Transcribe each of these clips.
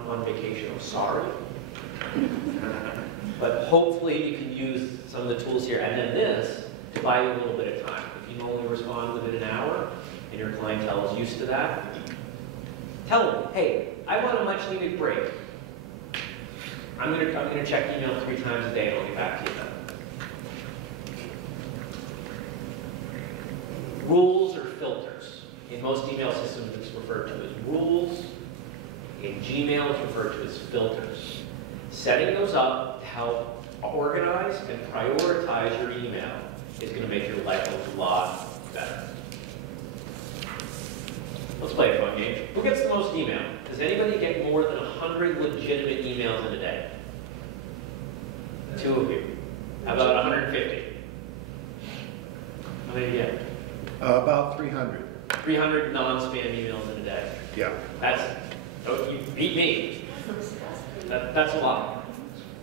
on vacation, I'm sorry. But hopefully you can use some of the tools here, and then this to buy you a little bit of time. If you only respond within an hour, and your clientele is used to that, tell them, hey, I want a much needed break. I'm gonna check email 3 times a day and I'll get back to you then. Rules or filters. In most email systems, it's referred to as rules. In Gmail, it's referred to as filters. Setting those up to help organize and prioritize your email is going to make your life a lot better. Let's play a fun game. Who gets the most email? Does anybody get more than 100 legitimate emails in a day? 2 of you. How about 150? How many do you get? About 300. 300 non-spam emails in a day. Yeah. Oh, you beat me. That's a lot.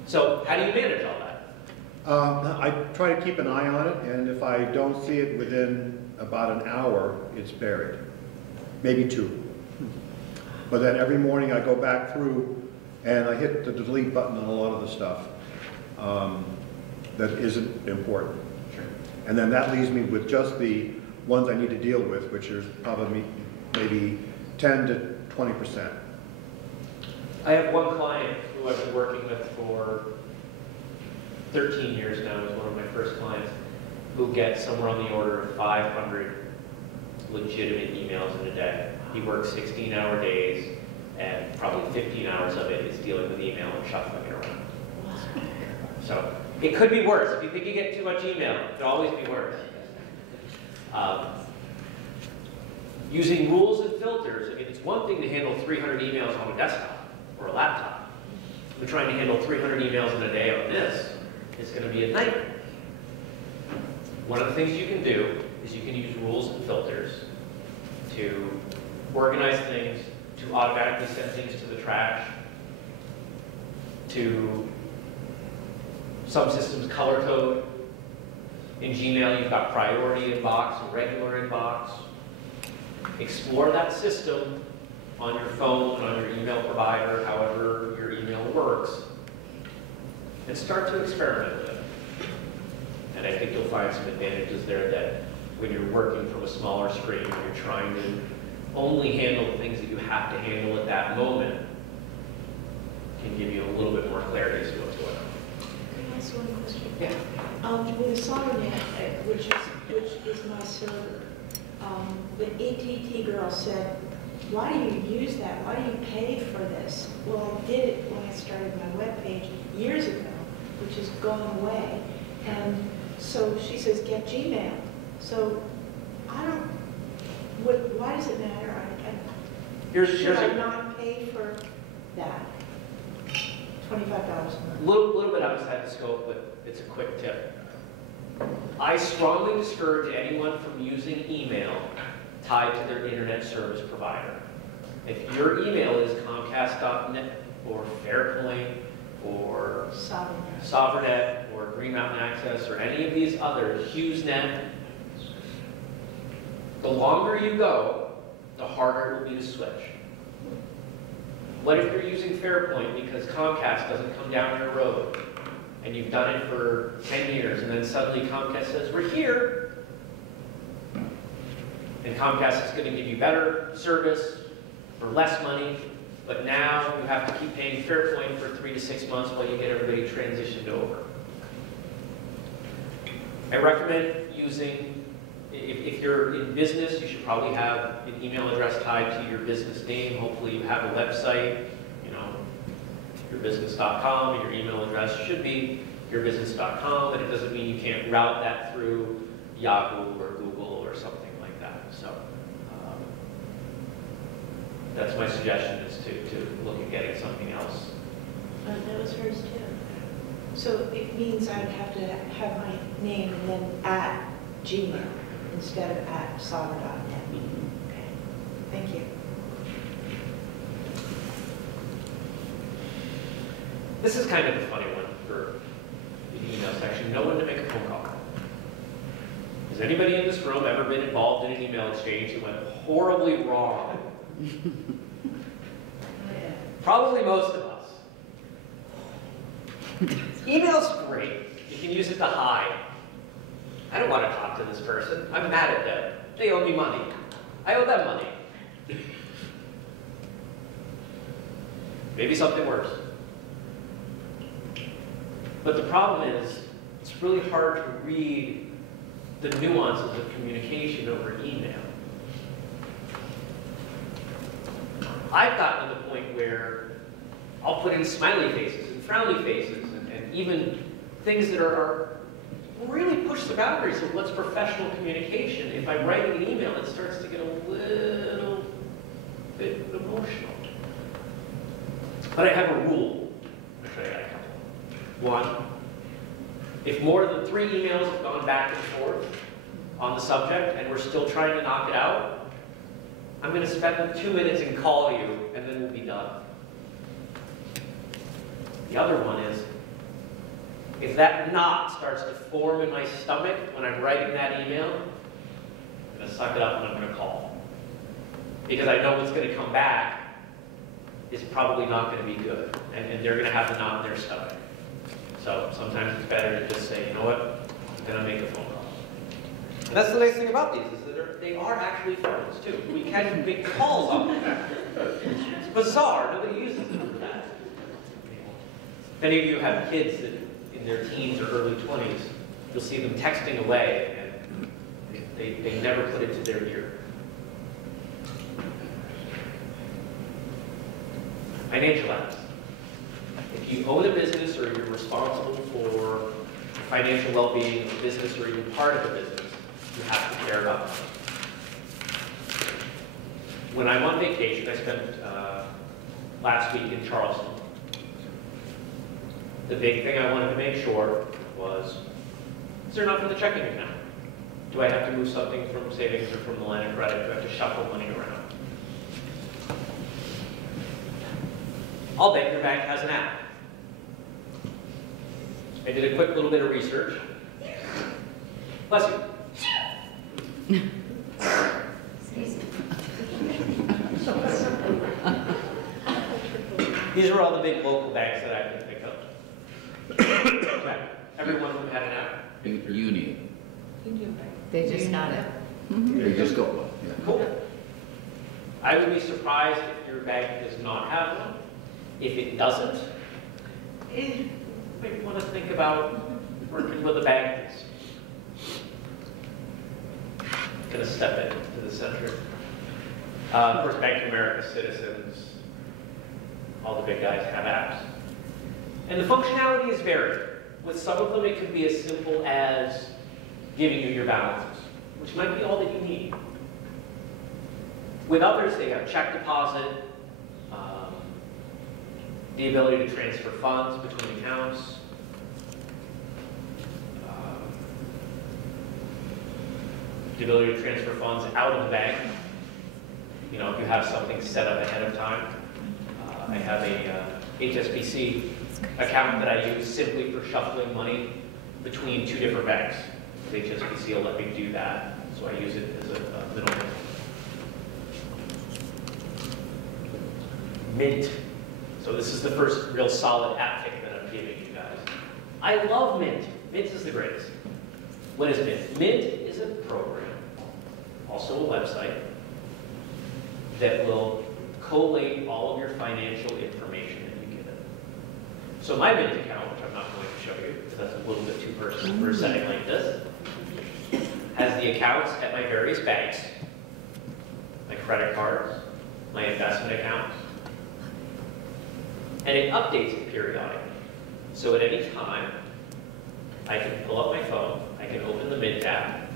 So how do you manage all that? I try to keep an eye on it, and if I don't see it within about an hour, it's buried. Maybe 2. But then every morning I go back through and I hit the delete button on a lot of the stuff that isn't important. Sure. And then that leaves me with just the ones I need to deal with, which is probably maybe 10 to 20%. I have one client who I've been working with for 13 years now, is one of my first clients, who gets somewhere on the order of 500 legitimate emails in a day. He works 16-hour days, and probably 15 hours of it is dealing with email and shuffling it around. So it could be worse. If you think you get too much email, it could always be worse. Using rules and filters, I mean, it's one thing to handle 300 emails on a desktop or a laptop. But trying to handle 300 emails in a day on this is going to be a nightmare. One of the things you can do is you can use rules and filters to organize things, to automatically send things to the trash, to some systems color code. In Gmail, you've got priority inbox and regular inbox. Explore that system on your phone, on your email provider, however your email works, and start to experiment with it. And I think you'll find some advantages there that when you're working from a smaller screen, when you're trying to only handle the things that you have to handle at that moment, can give you a little bit more clarity as to what's going on. Can I ask one question? Yeah. With a SolverNet, which is my server, the AT&T girl said, why do you use that? Why do you pay for this? Well, I did it when I started my webpage years ago, which is going away. And so she says, get Gmail. So I don't, why does it matter? Should I not pay for that? $25 a month. Little bit outside the scope, but it's a quick tip. I strongly discourage anyone from using email tied to their internet service provider. If your email is Comcast.net or Fairpoint or SolverNet or Green Mountain Access or any of these others, HughesNet, the longer you go, the harder it will be to switch. What if you're using Fairpoint because Comcast doesn't come down your road and you've done it for 10 years and then suddenly Comcast says, we're here, and Comcast is going to give you better service for less money, but now you have to keep paying Fairpoint for 3 to 6 months while you get everybody transitioned over. I recommend using, if you're in business, you should probably have an email address tied to your business name. Hopefully you have a website, you know, yourbusiness.com, and your email address should be yourbusiness.com, but it doesn't mean you can't route that through Yahoo or Google or something like that. So that's my suggestion, is to look at getting something else. That was hers too. So it means I'd have to have my name and then at Gmail instead of at solver.net. Okay. Thank you. This is kind of a funny one for the email section. Know when to make a phone call. Has anybody in this room ever been involved in an email exchange that went horribly wrong? Probably most of us. Email's great. You can use it to hide. I don't want to talk to this person. I'm mad at them. They owe me money. I owe them money. Maybe something worse. But the problem is, it's really hard to read the nuances of communication over email. I've gotten to the point where I'll put in smiley faces and frowny faces and even things that are really push the boundaries of what's professional communication. If I'm writing an email, it starts to get a little bit emotional. But I have a rule. I'll show you a couple. One, if more than 3 emails have gone back and forth on the subject and we're still trying to knock it out, I'm going to spend 2 minutes and call you, and then we'll be done. The other one is, if that knot starts to form in my stomach when I'm writing that email, I'm going to suck it up and I'm going to call. Because I know what's going to come back is probably not going to be good. And they're going to have the knot in their stomach. So sometimes it's better to just say, you know what, I'm going to make a phone call. And that's the nice thing about these, is that they are actually phones too. We can make calls on them. It's bizarre, nobody uses them for that. If any of you have kids that in their teens or early 20s, you'll see them texting away and they never put it to their ear. Financial apps. If you own a business or you're responsible for the financial well-being of a business or even part of a business, you have to care about them. When I'm on vacation, I spent last week in Charleston. The big thing I wanted to make sure was, is there enough in the checking account? Do I have to move something from savings or from the line of credit? Do I have to shuffle money around? I'll bet your bank has an app. I did a quick little bit of research. Bless you. These are all the big local banks that I can pick up. Okay. Every one of them had an app. Union. They just got it. They just got one. Yeah. Cool. I would be surprised if your bank does not have one. If it doesn't, you might want to think about working with a bank that's going to step into the center. Of course, Bank of America, Citizens, all the big guys have apps. And the functionality is varied. With some of them, it can be as simple as giving you your balances, which might be all that you need. With others, they have check deposit, the ability to transfer funds between accounts, the ability to transfer funds out of the bank. You know, if you have something set up ahead of time. I have a HSBC account that I use simply for shuffling money between 2 different banks. HSBC will let me do that, so I use it as a middleman. Mint. So this is the first real solid app pick that I'm giving you guys. I love Mint. Mint is the greatest. What is Mint? Mint is a program, also a website, that will collate all of your financial information that you give it. So my Mint account, which I'm not going to show you, because that's a little bit too personal for a setting like this, has the accounts at my various banks, my credit cards, my investment accounts, and it updates it periodically. So at any time, I can pull up my phone, I can open the Mint app,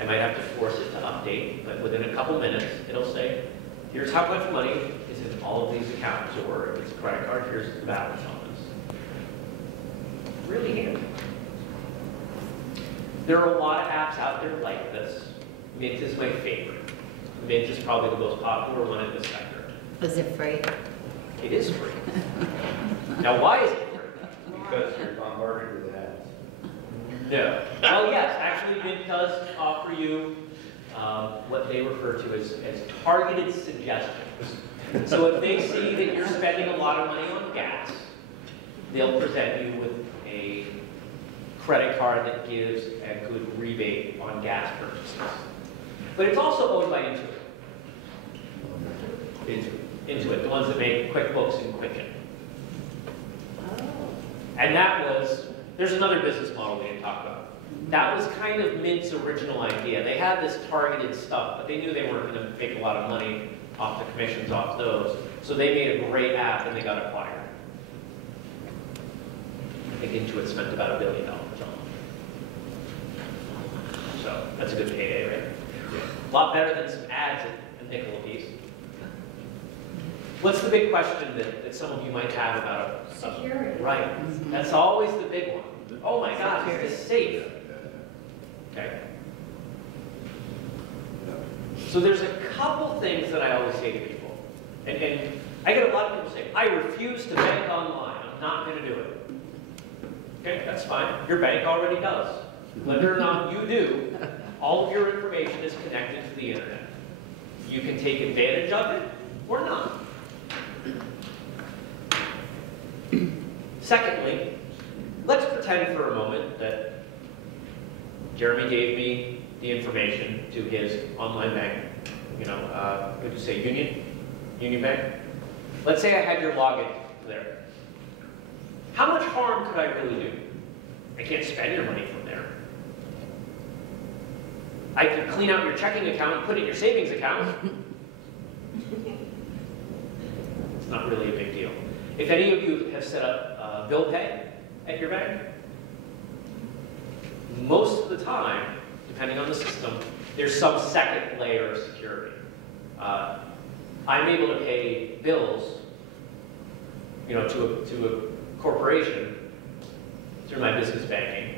I might have to force it to update, but within a couple minutes, it'll say, here's how much money is in all of these accounts, or if it's a credit card, here's the balance on this. Really handy. There are a lot of apps out there like this. Mint is my favorite. Mint is probably the most popular one in this sector. Was it free? It is free. Now, why is it free? Because you're bombarded with ads. No. Well, yes, actually, Mint does offer you what they refer to as targeted suggestions. So if they see that you're spending a lot of money on gas, they'll present you with a credit card that gives a good rebate on gas purchases. But it's also owned by Intuit, the ones that make QuickBooks and Quicken. And that was, there's another business model we didn't talk about. That was kind of Mint's original idea. They had this targeted stuff, but they knew they weren't going to make a lot of money off the commissions off those. So they made a great app and they got acquired. I think Intuit spent about $1 billion on it. So that's a good payday, right? A lot better than some ads at a nickel a piece. What's the big question that some of you might have about a Security. Right. That's always the big one. Oh my God, is this safe? Okay. So there's a couple things that I always say to people. And I get a lot of people say, I refuse to bank online. I'm not going to do it. Okay, that's fine. Your bank already does. Whether or not you do, all of your information is connected to the internet. You can take advantage of it or not. Secondly, let's pretend for a moment that Jeremy gave me the information to his online bank. What did you say, Union Bank? Let's say I had your login there. How much harm could I really do? I can't spend your money from there. I could clean out your checking account and put it in your savings account. It's not really a big deal. If any of you have set up bill pay at your bank, most of the time, depending on the system, there's some second layer of security. I'm able to pay bills, to a corporation through my business banking.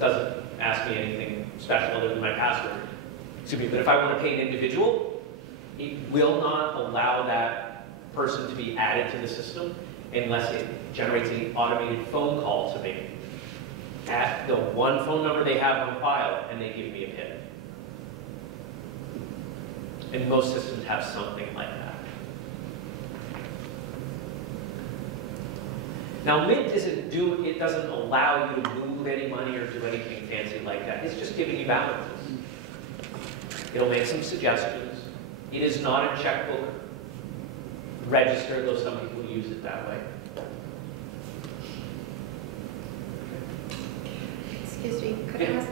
Doesn't ask me anything special other than my password. But if I want to pay an individual, it will not allow that person to be added to the system unless it generates an automated phone call to me at the one phone number they have on file, and they give me a PIN. And most systems have something like that. Now, Mint it doesn't allow you to move any money or do anything fancy like that. It's just giving you balances. It'll make some suggestions. It is not a checkbook register, though some people use it that way. Excuse me, could I ask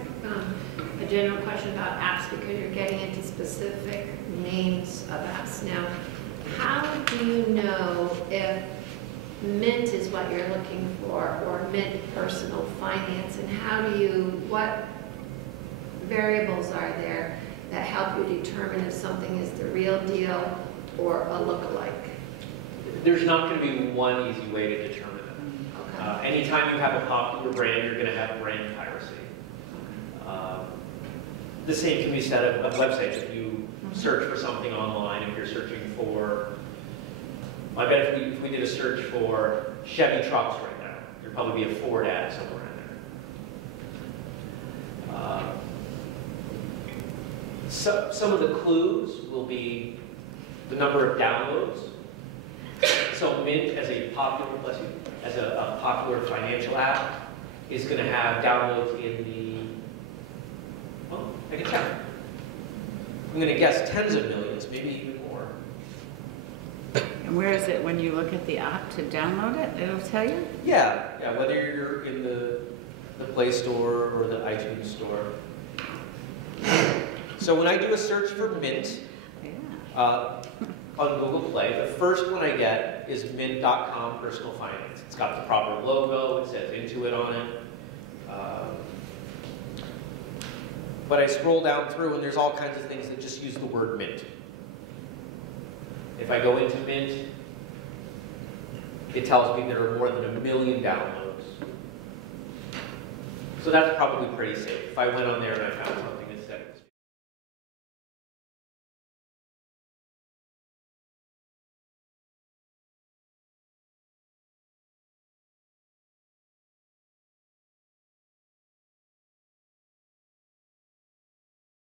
a general question about apps, because you're getting into specific names of apps now. How do you know if Mint is what you're looking for, or Mint Personal Finance, and what variables are there that help you determine if something is the real deal or a lookalike? There's not going to be one easy way to determine it. Okay. Anytime you have a popular brand, you're going to have brand piracy. The same can be said of websites. If you search for something online, if you're searching for, I bet if we did a search for Chevy trucks right now, there'd probably be a Ford ad somewhere in there. Some of the clues will be the number of downloads. So Mint, as a popular, a popular financial app, is going to have downloads in the, well, I can check. I'm going to guess tens of millions, maybe even more. And where is it when you look at the app to download it? It'll tell you? Yeah, whether you're in the Play Store or the iTunes Store. So when I do a search for Mint, on Google Play, the first one I get is mint.com personal finance. It's got the proper logo, it says Intuit on it. But I scroll down through and there's all kinds of things that just use the word Mint. If I go into Mint, it tells me there are more than 1 million downloads. So that's probably pretty safe. If I went on there and I found something